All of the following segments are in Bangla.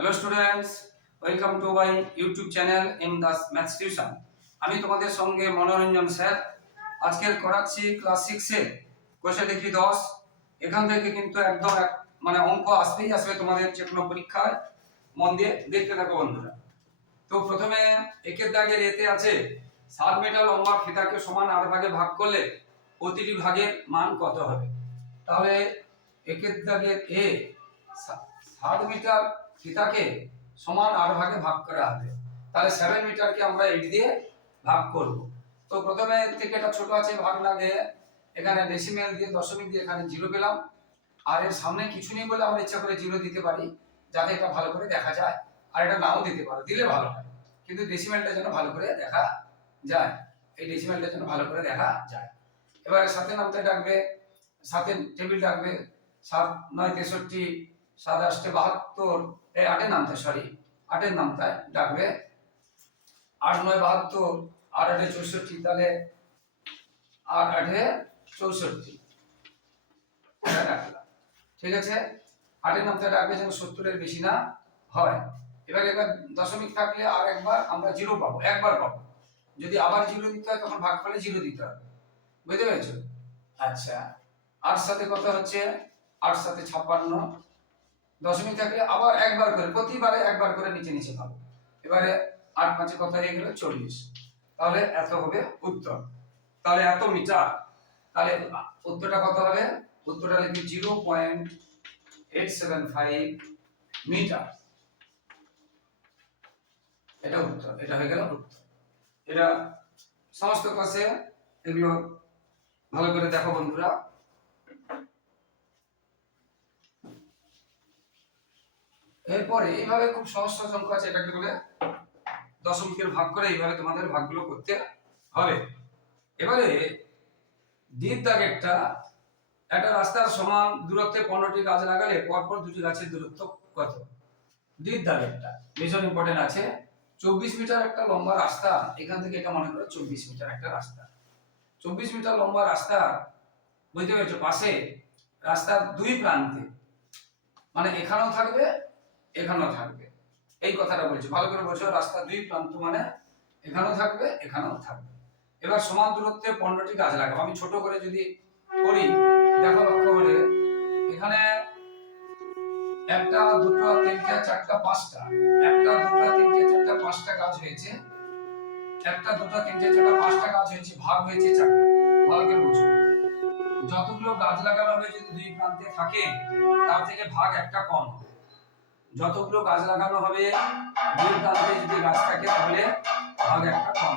Hello students welcome to my YouTube channel in Das maths tuition আমি তোমাদের সঙ্গে মনোরঞ্জন স্যার আজকের করাচ্ছি ক্লাস সিক্সে কোষে দেখি দশ। এখান থেকে কিন্তু একদম এক মানে অঙ্ক আসবেই আসবে তোমাদের যে কোনো পরীক্ষায়। মন দিয়ে দেখতে থাকো বন্ধুরা। তো প্রথমে একের দাগের এতে আছে, সাত মিটার লম্বা ফিতাকে সমান আট ভাগে ভাগ করলে প্রতিটি ভাগের মান কত হবে? তাহলে একের দাগের এ সাত মিটার ফিতাকে সমান আট ভাগে ভাগ করা হবে। তাহলে সেভেন মিটারকে আমরা এইট দিয়ে ভাগ করব। তো প্রথমে থেকে এটা ছোট আছে, ভাগ লাগে। এখানে ডেসিমেল দিয়ে দশমিক দিয়ে এখানে জিরো পেলাম। আর এর সামনে কিছু নেই বলে আমরা ইচ্ছা করে জিরো দিতে পারি, যাতে এটা ভালো করে দেখা যায়। আর এটা নাও দিতে পারো, দিলে ভালো হয়। কিন্তু ডেসিমেলটা যেন ভালো করে দেখা যায়। এই ডেসিমেলটা যেন ভালো করে দেখা যায়। এবারে সাথে নামতে ডাকবে সাথে টেবিল ডাকবে, সাত নয় তেষট্টি, সাত আটটে বাহাত্তর এই আটের নামতে সরি আটের নামটায় ডাকবে। আট নয় বাহাত্তর, আট আটে চৌষট্টি, তাহলে আট আটে চৌষট্টি। ঠিক আছে? আটের নামতে ডাকবে যেন সত্তরের বেশি না হয়। এবার এবার দশমিক থাকলে আর একবার আমরা জিরো পাবো, একবার পাবো। যদি আবার জিরো দিতে হয়, তখন ভাগ ফলে জিরো দিতে হবে। বুঝতে পেরেছ? আচ্ছা আট সাথে কত হচ্ছে? আট সাথে ছাপ্পান্ন। দশমিক থাকলে আবার একবার করে, প্রতিবারে একবার করে নিচে নিচে পাবো এবারে আট পাঁচে কত হয়ে গেল, চল্লিশ। তাহলে এত হবে উত্তর। তাহলে এত মিটার। তাহলে উত্তরটা কত হবে? উত্তরটা লিখবি zero point eight seven five metre. এটা উত্তর, এটা হয়ে গেল উত্তর। এটা সমস্ত কাছে এগুলো ভালো করে দেখো বন্ধুরা। এরপরে এইভাবে খুব সহজ সহজ অঙ্ক আছে, এটাকে বলে দশমিকের ভাগ করে এইভাবে তোমাদের ভাগগুলো করতে হবে। এবারে দ্বিত দাগেরটা একটা রাস্তার সমান দূরত্বে পনেরোটি গাছ লাগালে পরপর দুটি গাছের দূরত্ব কত? দ্বিত দাগেরটা ভীষণ ইম্পর্টেন্ট আছে। চব্বিশ মিটার একটা লম্বা রাস্তা, এখান থেকে এটা মনে করো চব্বিশ মিটার একটা রাস্তা। চব্বিশ মিটার লম্বা রাস্তা, বুঝতে পেরেছ? পাশে রাস্তার দুই প্রান্তে মানে এখানেও থাকবে এখানেও থাকবে। এই কথাটা বলছি। ভালো করে বলছো রাস্তার দুই প্রান্ত মানে এখানেও থাকবে এখানেও থাকবে। এবার সমান দূরত্বে পনেরোটি গাছ লাগাবো আমি ছোট করে যদি করি, দেখো লক্ষ্য করে, এখানে একটা, দুটো, তিনটে, চারটা, পাঁচটা। একটা, দুটো, তিনটে, চারটা, পাঁচটা গাছ হয়েছে। একটা, দুটো, তিনটে, চারটা, পাঁচটা গাছ হয়েছে, ভাগ হয়েছে চারটা। ভালো করে বুঝো। যতগুলো গাছ লাগানো হবে যদি দুই প্রান্তে থাকে, তার থেকে ভাগ একটা কম। হবে যতগুলো গাছ লাগানো হবে, দুই প্রান্তে যদি গাছ থাকে তাহলে ভাগ একটা কম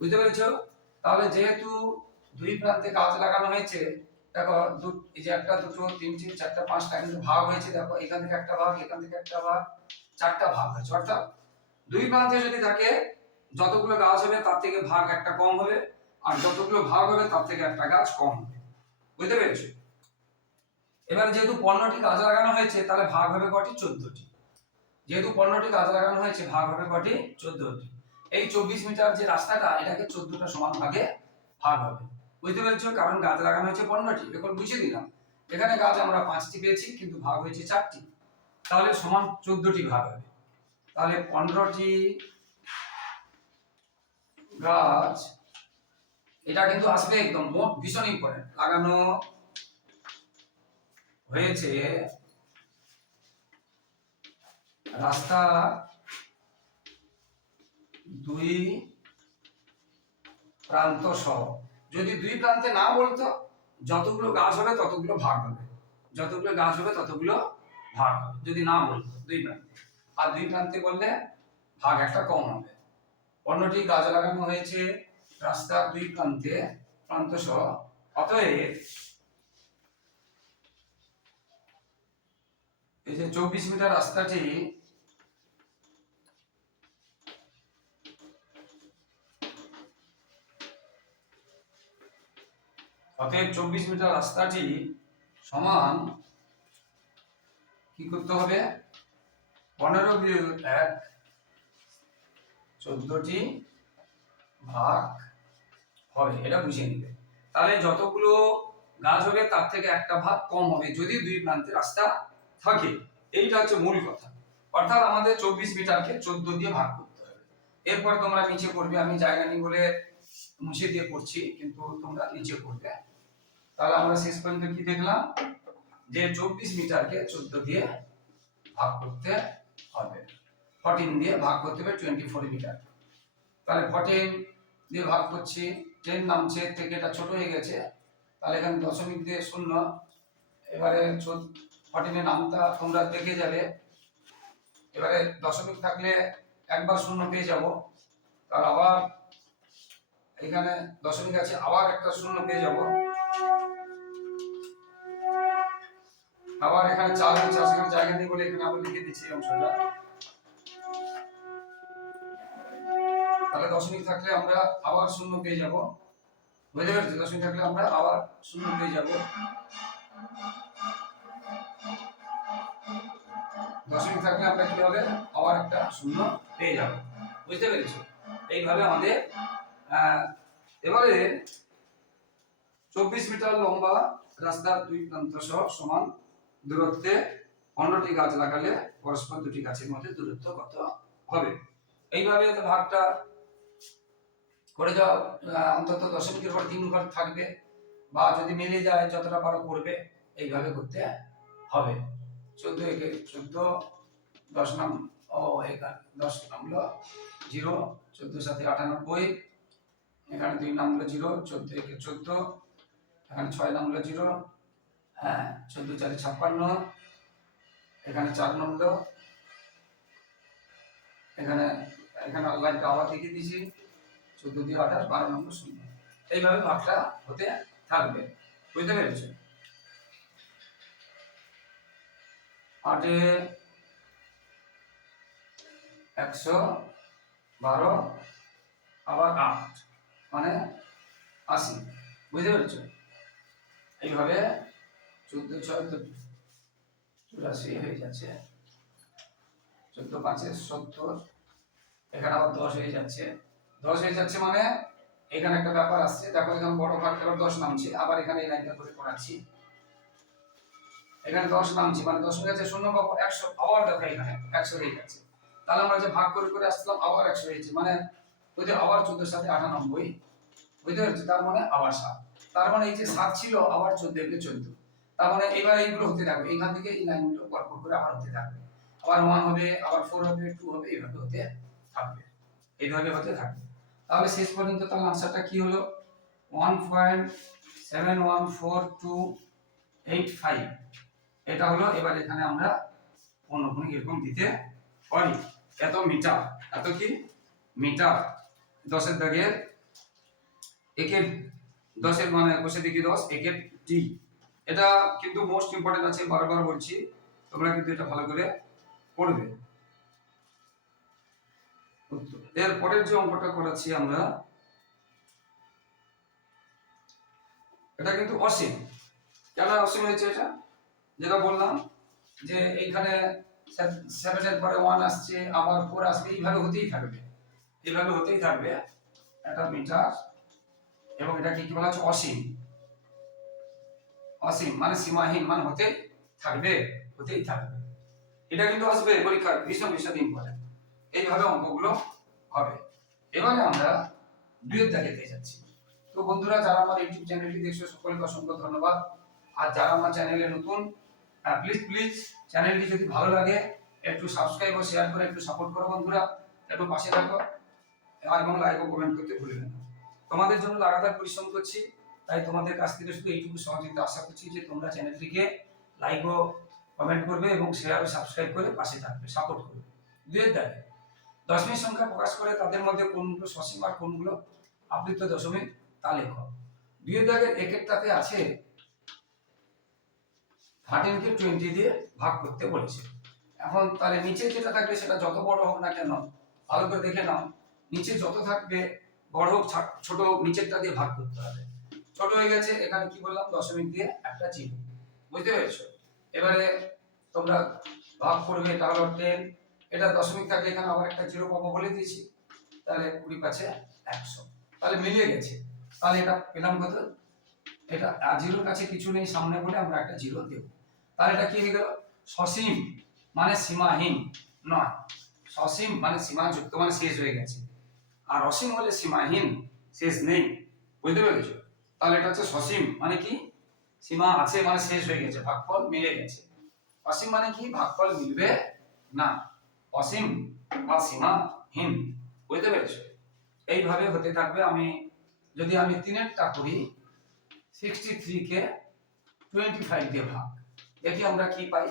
বুঝতে পেরেছ? তাহলে যেহেতু দুই প্রান্তে গাছ লাগানো হয়েছে, দেখো এই যে একটা, দুটো তিনটে চারটা, পাঁচটা কিন্তু ভাগ হয়েছে, দেখো এখান থেকে একটা ভাগ, এখান থেকে একটা ভাগ, চারটা ভাগ হয়েছে, অর্থাৎ দুই প্রান্তে যদি থাকে যতগুলো গাছ হবে, তার থেকে ভাগ একটা কম হবে, আর যতগুলো ভাগ হবে, তার থেকে একটা গাছ কম হবে। বুঝতে পেরেছ? এবার যেহেতু পনেরোটি গাছ লাগানো হয়েছে, তাহলে ভাগ হবে কটি? চোদ্দটি। যেহেতু পনেরোটি গাছ লাগানো হয়েছে, ভাগ হবে কটি? চোদ্দটি। এই চব্বিশ মিটার যে রাস্তাটা, এটাকে চোদ্দটা সমান ভাগে ভাগ হবে। বুঝতে পেরেছ? কারণ গাছ লাগানো হয়েছে পনেরোটি এখন বুঝিয়ে দিলাম এখানে গাছ আমরা পাঁচটি পেয়েছি, কিন্তু ভাগ হয়েছে চারটি। তাহলে সমান চোদ্দটি ভাগ হবে। তাহলে পনেরোটি গাছ, এটা কিন্তু আসবে একদম মোট ভীষণ ইম্পর্টেন্ট লাগানো হয়েছে রাস্তা দুই প্রান্ত সহ। যদি দুই প্রান্তে না বলতো, যতগুলো গাছ হবে, ততগুলো ভাগ হবে। যতগুলো গাছ হবে, ততগুলো ভাগ হবে। যদি না বলতো, দুই প্রান্তে। আর দুই প্রান্তে বললে ভাগ একটা কম হবে। পণ্যটি গাছ লাগানো হয়েছে রাস্তার দুই প্রান্তে, প্রান্ত সহ। অতএব এই যে চব্বিশ মিটার রাস্তাটি, অতএব চব্বিশ মিটার রাস্তাটি সমান কি করতে হবে? পনেরো বিয়োগ এক চোদ্দটি ভাগ হবে, এটা বুঝে নিবে তাহলে যতগুলো গাছ হবে, তার থেকে একটা ভাগ কম হবে, যদি দুই প্রান্তে রাস্তা থাকে। এইটা হচ্ছে মূল কথা। অর্থাৎ আমাদের চব্বিশ মিটারকে চোদ্দ দিয়ে ভাগ করতে হবে। এরপর তোমরা নিচে করবে আমি জায়গা নিই বলে মুছে দিয়ে করছি কিন্তু তোমরা নিচে করবে তাহলে আমরা শেষ পর্যন্ত কি দেখলাম? যে চব্বিশ মিটারকে চোদ্দ দিয়ে ভাগ করতে হবে। ফর্টিন দিয়ে ভাগ করতে হবে টোয়েন্টি ফোর মিটার। তাহলে ফর্টিন দিয়ে ভাগ করছি টেন নামছে, থেকে এটা ছোট হয়ে গেছে। তাহলে এখানে দশমিক দিয়ে শূন্য। এবারে ফর্টিনের নামটা তোমরা দেখে যাবে। এবারে দশমিক থাকলে একবার শূন্য পেয়ে যাব। তার আবার এখানে দশমিক আছে, আবার একটা শূন্য পেয়ে যাব। আবার এখানে চার আছে সেখানে জায়গা নেই বলে এখানে আবার লিখে দিচ্ছি অংশটা। তাহলে দশমিক থাকলে আমরা আবার শূন্য পেয়ে যাব। বুঝতে পারছি দশমিক থাকলে আমরা আবার শূন্য পেয়ে যাব। দশমিক থাকলে আমরা কি হবে? আবার একটা শূন্য পেয়ে যাব। বুঝতে পেরেছ এইভাবে আমাদের এবারে চব্বিশ মিটার লম্বা রাস্তার দুই প্রান্ত সহ সমান দূরত্বে পনেরোটি গাছ লাগালে পরস্পর দুটি গাছের মধ্যে দূরত্ব কত হবে? এইভাবে ভাগটা করে যাও অন্তত দশমিকের পর তিন ঘর থাকবে বা যদি মিলে যায় যতটা পারো করবে, এইভাবে করতে হবে। চোদ্দ একে চোদ্দ, দশ নাম, ও এখানে দশ নাম হলো জিরো, চোদ্দ সাথে আটানব্বই, এখানে দুই নাম হলো জিরো, চোদ্দ একে চোদ্দ, এখানে ছয় নাম হলো জিরো হ্যাঁ চোদ্দ চারে ছাপ্পান্ন, এখানে চার নম্বর এখানে এখানে লাইনটা আবার দেখিয়ে দিয়েছি। চোদ্দ দিয়ে আঠাশ বারো নম্বর শূন্য। এইভাবে ভাগটা হতে থাকবে। বুঝতে পেরেছ? আটে একশো বারো, আবার আট মানে আশি। বুঝতে পেরেছ? এইভাবে চোদ্দ ছয় চুরাশি হয়ে যাচ্ছে। চোদ্দ পাঁচে সত্তর, এখানে আবার দশ হয়ে যাচ্ছে। দশ হয়ে যাচ্ছে মানে এখানে একটা ব্যাপার আসছে। দেখো এখানে বড় ভাগ এবার দশ নামছে, আবার এখানে এই লাইনটা করে করাচ্ছি। এখানে দশ নামছি মানে দশ হয়ে যাচ্ছে শূন্য পাবো একশো, আবার দেখো এখানে একশো হয়ে যাচ্ছে। তাহলে আমরা যে ভাগ করে করে আসলাম, আবার একশো হয়েছে মানে ওই যে আবার চোদ্দোর সাথে আটানব্বই, বুঝতে পারছি? তার মানে আবার সাত। তার মানে এই যে সাত ছিল, আবার চোদ্দ, এগুলো চোদ্দ। তার মানে এবার এইগুলো হতে থাকবে। এখান থেকে এই লাইনগুলো পরপর করে আবার হতে থাকবে। আবার ওয়ান হবে, আবার ফোর হবে টু হবে এইভাবে হতে থাকবে। এইভাবে হতে থাকবে। তাহলে শেষ পর্যন্ত তাহলে আনসারটা কি হলো? One point seven one four two eight five এটা হলো এবার এখানে আমরা কোনো এরকম দিতে পারি। এত মিটার, এত কি? মিটার। দশের দাগের একে দশের মানে কোষে দেখি দশ, একে টি। এটা কিন্তু মোস্ট ইম্পর্টেন্ট আছে, বারবার বলছি। তোমরা কিন্তু এটা ভালো করে পড়বে। এর পরের যে অঙ্কটা করাচ্ছি আমরা, এটা কিন্তু অসীম। কেন অসীম হয়েছে এটা? যেটা বললাম যে এইখানে সেভেনের পরে ওয়ান আসছে, আবার ফোর আসবে এইভাবে হতেই থাকবে। এইভাবে হতেই থাকবে একটা মিটার এবং এটা কি বলা হচ্ছে? অসীম। অসীম মানে সীমাহীন মানে হতে থাকবে, হতেই থাকবে। এটা কিন্তু আসবে পরীক্ষার ভীষণ ভীষণ ইম্পর্টেন্ট এইভাবে অঙ্কগুলো হবে। এবারে আমরা দুয়ের দাগে পেয়ে যাচ্ছি। তো বন্ধুরা, যারা আমার ইউটিউব চ্যানেলটি দেখছ, সকলকে অসংখ্য ধন্যবাদ। আর যারা আমার চ্যানেলে নতুন প্লিজ প্লিজ চ্যানেলটি যদি ভালো লাগে, একটু সাবস্ক্রাইব ও শেয়ার করে একটু সাপোর্ট করো বন্ধুরা। একটু পাশে থাকো, আর এবং লাইক ও কমেন্ট করতে ভুলবে না। তোমাদের জন্য লাগাতার পরিশ্রম করছি। তাই তোমাদের কাছ থেকে শুধু এইটুকু সহযোগিতা আশা করছি যে তোমরা চ্যানেলটিকে লাইক ও কমেন্ট করবে এবং শেয়ার ও সাবস্ক্রাইব করে পাশে থাকবে সাপোর্ট করবে। দুয়ের দাগে। দশমিক সংখ্যা প্রকাশ করে তাদের মধ্যে কোনগুলো সসীম আর কোনগুলো আবৃত্ত দশমিক তা লেখো। দুয়ের দাগের এক একটাতে আছে থার্টিনকে টোয়েন্টি দিয়ে ভাগ করতে বলেছে। এখন তাহলে নিচে যেটা থাকবে সেটা যত বড় হোক না কেন, ভালো করে দেখে নাও। নিচে যত থাকবে, বড় হোক, ছোট হোক, নিচেরটা দিয়ে ভাগ করতে হবে। ছোট হয়ে গেছে, এখানে কি বললাম? দশমিক দিয়ে একটা জিরো বুঝতে পেরেছ? এবারে তোমরা ভাগ করবে এটা হলো টেন এটা দশমিক থাকলে এখানে আবার একটা জিরো পাবো বলে দিয়েছি। তাহলে কুড়ি পাচ্ছে একশো। তাহলে মিলিয়ে গেছে। তাহলে এটা পেলাম কত? এটা জিরোর কাছে কিছু নেই সামনে বলে আমরা একটা জিরো দেব। তাহলে এটা কি হয়ে গেল? সসীম মানে সীমাহীন নয়। সসীম মানে সীমা যুক্ত মানে শেষ হয়ে গেছে। আর অসীম হলে সীমাহীন শেষ নেই। বুঝতে পেরেছ? তাহলে এটা হচ্ছে সসীম মানে কি? সীমা আছে মানে শেষ হয়ে গেছে। ভাগফল মিলে গেছে। অসীম মানে কি? ভাগফল মিলবে না। অসীম বা সীমাহীন। বুঝতে পেরেছ? এইভাবে হতে থাকবে আমি, যদি আমি তিনেরটা করি সিক্সটি থ্রিকে টোয়েন্টি ফাইভ দিয়ে ভাগ। দেখি আমরা কি পাই?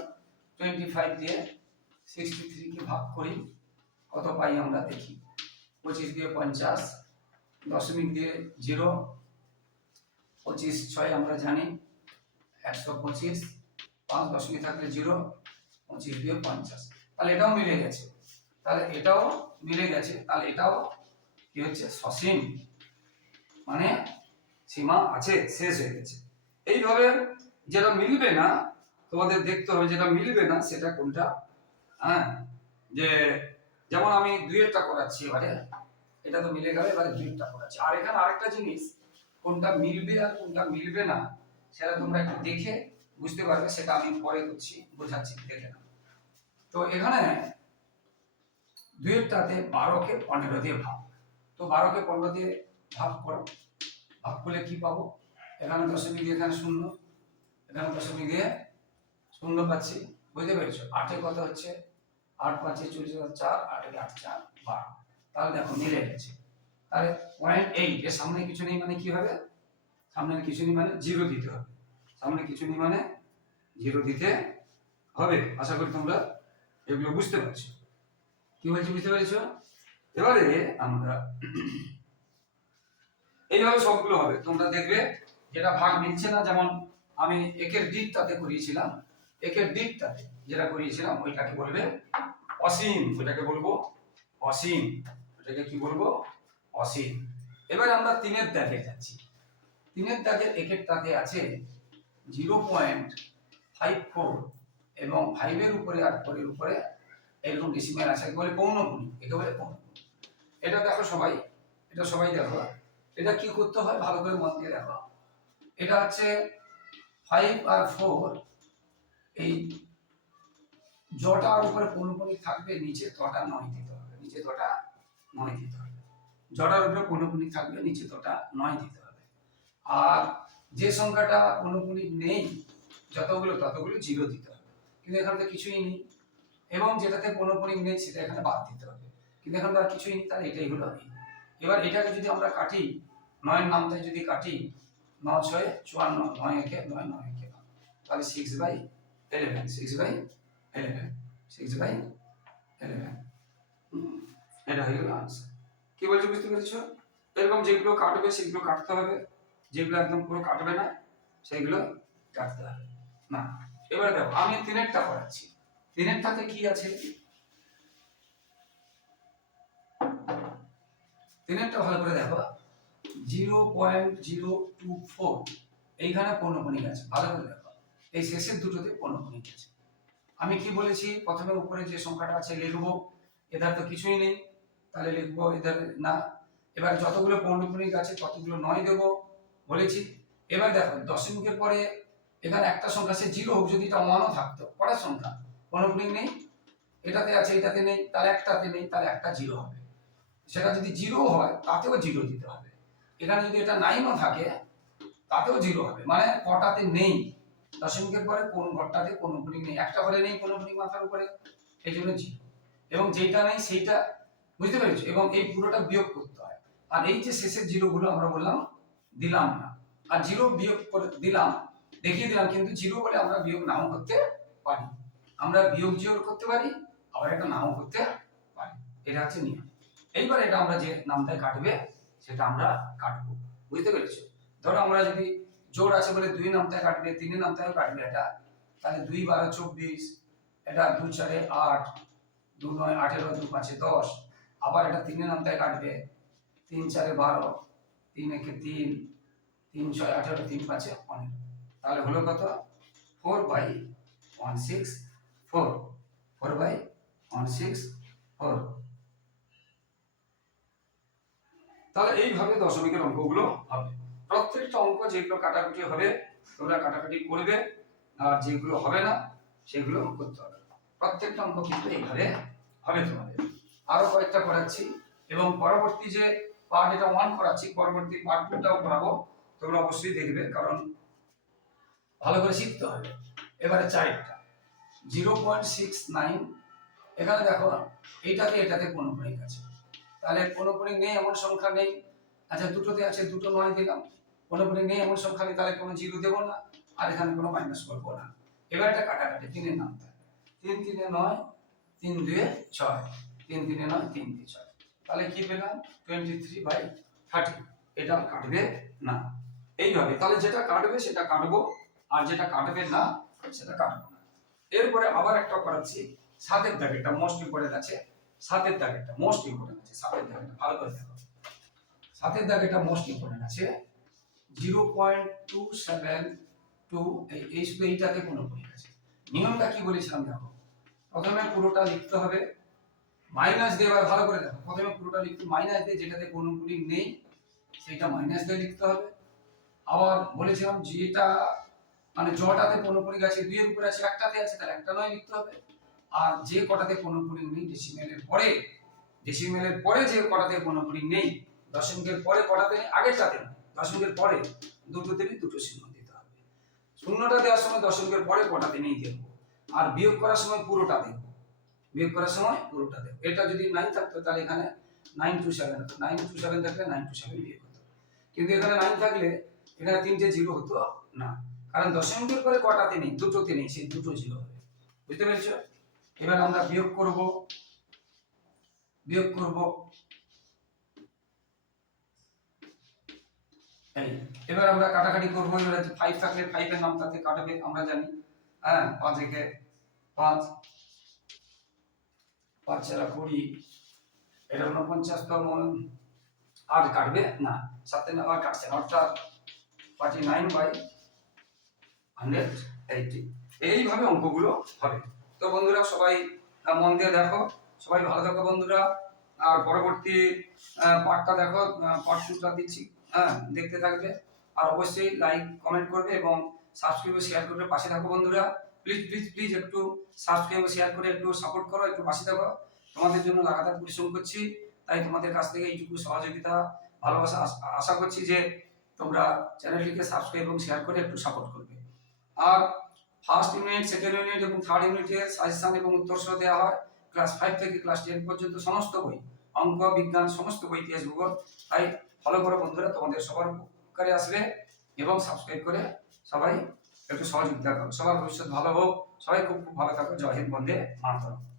টোয়েন্টি ফাইভ দিয়ে সিক্সটি থ্রিকে ভাগ করি, কত পাই আমরা দেখি? পঁচিশ দিয়ে পঞ্চাশ, দশমিক দিয়ে জিরো পঁচিশ ছয় আমরা জানি, একশো পঁচিশ, পাঁচ দশমিক থাকলে জিরো পঁচিশ দিয়ে পঞ্চাশ। তাহলে এটাও মিলে গেছে। তাহলে এটাও মিলে গেছে। তাহলে এটাও কি হচ্ছে? সসীম। মানে সীমা আছে, শেষ হয়ে গেছে। এইভাবে যেটা মিলবে না, তোমাদের দেখতে হবে যেটা মিলবে না, সেটা কোনটা? হ্যাঁ যে যেমন আমি দুইয়েরটা করাচ্ছি এবারে, এটা তো মিলে গেল, এবারে দুইয়েরটা করাচ্ছি। আর এখানে আরেকটা জিনিস, কোনটা মিলবে আর কোনটা মিলবে না, সেটা তোমরা একটু দেখে বুঝতে পারবে, সেটা আমি পরে করছি, বোঝাচ্ছি, দেখে না তো এখানে দুইয়েরটাতে বারোকে পনেরো দিয়ে ভাগ। তো বারোকে পনেরো দিয়ে ভাগ করো। ভাগ করলে কি পাবো? এখানে দশমিক দিয়ে এখানে শূন্য। এখানে দশমিক দিয়ে শূন্য পাচ্ছি। বুঝতে পেরেছ? আটে কত হচ্ছে? আট পাঁচে চল্লিশ হাজার চার, আটে আট চার, বারো। তাহলে দেখো মিলে গেছে। তাহলে পয়েন্ট এইট এর সামনে কিছু নেই মানে কি হবে? সামনে কিছু নেই মানে জিরো দিতে হবে। সামনে কিছু নেই মানে জিরো দিতে হবে। আশা করি তোমরা এগুলো বুঝতে পারছ। কি বলছি বুঝতে পেরেছ এবারে আমরা এইভাবে সবগুলো হবে। তোমরা দেখবে যেটা ভাগ মিলছে না, যেমন আমি একের দিকটাতে করিয়েছিলাম, একের দিকটাতে যেটা করিয়েছিলাম, ওইটাকে বলবে অসীম। ওইটাকে বলব অসীম। ওইটাকে কি বলব? অসীম। এবার আমরা তিনের দাগে যাচ্ছি। তিনের দাগের একের তাতে আছে জিরো পয়েন্ট ফাইভ ফোর। এবং ফাইভের উপরে আর ফোরের উপরে এরকম ডিসিমাল আছে একে বলে পৌনপুনি একে বলে পৌনপুনি এটা দেখো সবাই, এটা সবাই দেখো। এটা কি করতে হয়? ভালো করে মন দিয়ে দেখো। এটা হচ্ছে ফাইভ আর ফোর এই জটার উপরে পৌনপুনি থাকবে, নিচে তটা নয় দিতে হবে, নিচে তটা নয় দিতে হবে। জটার উপরে পৌনপুনি থাকবে, নিচে তটা নয় দিতে হবে। আর যে সংখ্যাটা পৌনপুনি নেই, যতগুলো, ততগুলো জিরো দিতে হবে। কিন্তু এখানে তো কিছুই নেই। এবং যেটাতে পৌনপুনিক নেই সেটা এখানে বাদ দিতে হবে। কিন্তু এখানে তো আর কিছুই নেই, তাহলে এটাই হলো এই এবার এটাকে যদি আমরা কাটি নয়ের নামটা যদি কাটি ন ছয়, চুয়ান্ন, নয় একে, নয় নয় একে। তাহলে six by eleven six by eleven six by eleven এটা হয়ে গেল আনসার কি বলছো, বুঝতে পেরেছ? এরকম যেগুলো কাটবে, সেগুলো কাটতে হবে। যেগুলো একদম পুরো কাটবে না, সেগুলো কাটতে হবে। না। এবার দেখো, আমি তিনেরটা করাচ্ছি তিনেরটাতে কি আছে? তিনেরটা ভালো করে দেখো। Zero point zero two four, এইখানে পণ্যপণিক আছে, ভালো করে দেখো। এই শেষের দুটোতে পণ্যপণিক আছে। আমি কি বলেছি? প্রথমে উপরে যে সংখ্যাটা আছে, লিখব। এধার তো কিছুই নেই। তাহলে লিখব এধার না। এবার যতগুলো পণ্যপণিক আছে, ততগুলো নয় দেবো। বলেছি। এবার দেখো, দশমিকের পরে এখানে একটা সংখ্যা, সে জিরো হোক, যদি এটা ওয়ানও থাকতো, পরের সংখ্যা পণ্যপণিক নেই, এটাতে আছে, এটাতে নেই, তার একটাতে নেই, তার একটা জিরো হবে। সেটা যদি জিরো হয়, তাতেও জিরো দিতে হবে। এখানে যদি এটা নাইনও থাকে, তাতেও জিরো হবে। মানে কটাতে নেই, দশমিকের পরে কোন ঘরটাতে কোনো গুণিক নেই। একটা ঘরে নেই কোনো গুণিক মাথার উপরে, এই জন্য জিরো এবং যেটা নেই, সেইটা বুঝতে পেরেছ? এবং এই পুরোটা বিয়োগ করতে হয়। আর এই যে শেষের জিরো গুলো আমরা বললাম, দিলাম না। আর জিরো বিয়োগ করে দিলাম দেখিয়ে দিলাম, কিন্তু জিরো বলে আমরা বিয়োগ নাও করতে পারি। আমরা বিয়োগ জিরো করতে পারি, আবার এটা নাও করতে পারি। এটা হচ্ছে নিয়ম। এইবার এটা আমরা যে নামটায় কাটবে, সেটা আমরা কাটবো। বুঝতে পেরেছ? ধরো আমরা যদি জোর আছে বলে দুই নামটায় কাটবে তিনের নামটায় কাটবে এটা, তাহলে দুই বারো চব্বিশ, এটা দু চারে আট, দু নয় আঠেরো, দু পাঁচে দশ, আবার এটা তিনের নামটায় কাটবে, তিন চারে বারো, তিন একে তিন তিন ছয় আঠেরো, তিন পাঁচে অনেক তাহলে হলো কত? Four by one six four four by one six four তাহলে এইভাবে দশমিকের অঙ্কগুলো হবে। প্রত্যেকটা অঙ্ক যেগুলো কাটাকুটি হবে, তোমরা কাটাকাটি করবে, আর যেগুলো হবে না, সেগুলো করতে হবে। প্রত্যেকটা অঙ্ক কিন্তু এইভাবে হবে তোমাদের। আরও কয়েকটা করাচ্ছি, এবং পরবর্তী যে পার্ট এটা ওয়ান করাচ্ছি, পরবর্তী পার্ট টুটাও করাবো, তোমরা অবশ্যই দেখবে, কারণ ভালো করে শিখতে হবে। এবারে চারটা জিরো পয়েন্ট সিক্স নাইন। এখানে দেখো, এইটাতে এটাতে পৌনপুণিক আছে। তাহলে পৌনপুণিক নেই, এমন সংখ্যা নেই। আচ্ছা দুটোতে আছে, দুটো নয় দিলাম। কোনো পৌনপুণিক নেই, এমন সংখ্যা নেই, তাহলে কোনো জিরো দেবো না। আর এখানে কোনো মাইনাস করব না। এবার এটা কাটাকাটি, তিনের নাম তিন তিনে নয়, তিন দুয়ে ছয়। তিন তিনে নয়, তিন দুয়ে ছয়। তাহলে কি পেলাম? টোয়েন্টি থ্রি বাই থার্টি এটা কাটবে না। এইভাবে, তাহলে যেটা কাটবে, সেটা কাটবো। আর যেটা কাটবে না, সেটা কাটবো না। এরপরে আবার একটা করাচ্ছি, সাতের দাগেরটা মোস্ট ইম্পর্টেন্ট আছে, সাতের দাগেরটা মোস্ট ইম্পর্টেন্ট আছে, সাতের দাগেরটা ভালো করে দেখো। সাতের দাগেরটা মোস্ট ইম্পর্টেন্ট আছে zero point two seven two এই শুধু এইটাতে কোনো পরীক্ষা আছে নিয়মটা কি বলেছিলাম দেখো। প্রথমে পুরোটা লিখতে হবে মাইনাস দিয়ে এবার ভালো করে দেখো। প্রথমে পুরোটা লিখতে মাইনাস দিয়ে যেটাতে কোনো নেই সেটা মাইনাস দিয়ে লিখতে হবে। আবার বলেছিলাম যেটা মানে জটাতে পুলিং আছে দুইয়ের উপরে আছে, একটাতে আছে, তাহলে একটা নয় লিখতে হবে। আর যে কটাতে পুলিং নেই ডেসিমেলের পরে ডেসিমেলের পরে যে কটাতে পুলিং নেই, দশমিকের পরে কটাতে নেই, আগেরটাতে নেই, দশমিকের পরে দুটোতে নেই, দুটো চিহ্ন দিতে হবে। শূন্যটা দেওয়ার সময় দশমিকের পরে কটাতে নেই দেবো আর বিয়োগ করার সময় পুরোটা দেবো বিয়োগ করার সময় পুরোটা দেবো এটা যদি নাইন থাকতো, তাহলে এখানে নাইন টু সেভেন হতো। নাইন টু সেভেন থাকলে নাইন টু সেভেন বিয়োগ হতো। কিন্তু এখানে নাইন থাকলে, এখানে তিনটে জিরো হতো, না। কারণ দশমিকের পরে কটা তিনি? দুটো তিনি, সেই দুটো হবে বুঝতে পেরেছ? এবার আমরা বিয়োগ করব। বিয়োগ করব। এবার আমরা কাটাকাটি করব। এবার ফাইভ থাকলে ফাইভের নাম তাতে কাটবে? আমরা জানি। হ্যাঁ পাঁচ একে পাঁচ পাঁচ চারা কুড়ি, এটা উনপঞ্চাশতম আর কাটবে? না সাথে আর কাটছে না অর্থাৎ forty nine by hundred eighty এইভাবে অঙ্কগুলো হবে। তো বন্ধুরা, সবাই মন দিয়ে দেখো। সবাই ভালো থাকো বন্ধুরা। আর পরবর্তী পার্টটা দেখো পার্ট টুটা দিচ্ছি। হ্যাঁ দেখতে থাকবে। আর অবশ্যই লাইক কমেন্ট করবে এবং সাবস্ক্রাইব শেয়ার করবে। পাশে থাকো বন্ধুরা। প্লিজ প্লিজ প্লিজ একটু সাবস্ক্রাইব শেয়ার করে একটু সাপোর্ট করো, একটু পাশে থাকো। তোমাদের জন্য লাগাতার পরিশ্রম করছি। তাই তোমাদের কাছ থেকে এইটুকু সহযোগিতা, ভালোবাসা আশা করছি যে তোমরা চ্যানেলটিকে সাবস্ক্রাইব এবং শেয়ার করে একটু সাপোর্ট করবে। আর ফার্স্ট ইউনিট সেকেন্ড ইউনিট এবং থার্ড ইউনিটের সাজেশন এবং উত্তর সহ দেওয়া হয়। ক্লাস ফাইভ থেকে ক্লাস টেন পর্যন্ত সমস্ত বই, অঙ্ক, বিজ্ঞান, সমস্ত বই ইতিহাস ভূগোল তাই ফলো করো বন্ধুরা, তোমাদের সবার উপকারে আসবে এবং সাবস্ক্রাইব করে সবাই একটু সহযোগিতা করো। সবার ভবিষ্যৎ ভালো হোক। সবাই খুব খুব ভালো থাকো। জয় হিন্দ, বন্দে মাতরম।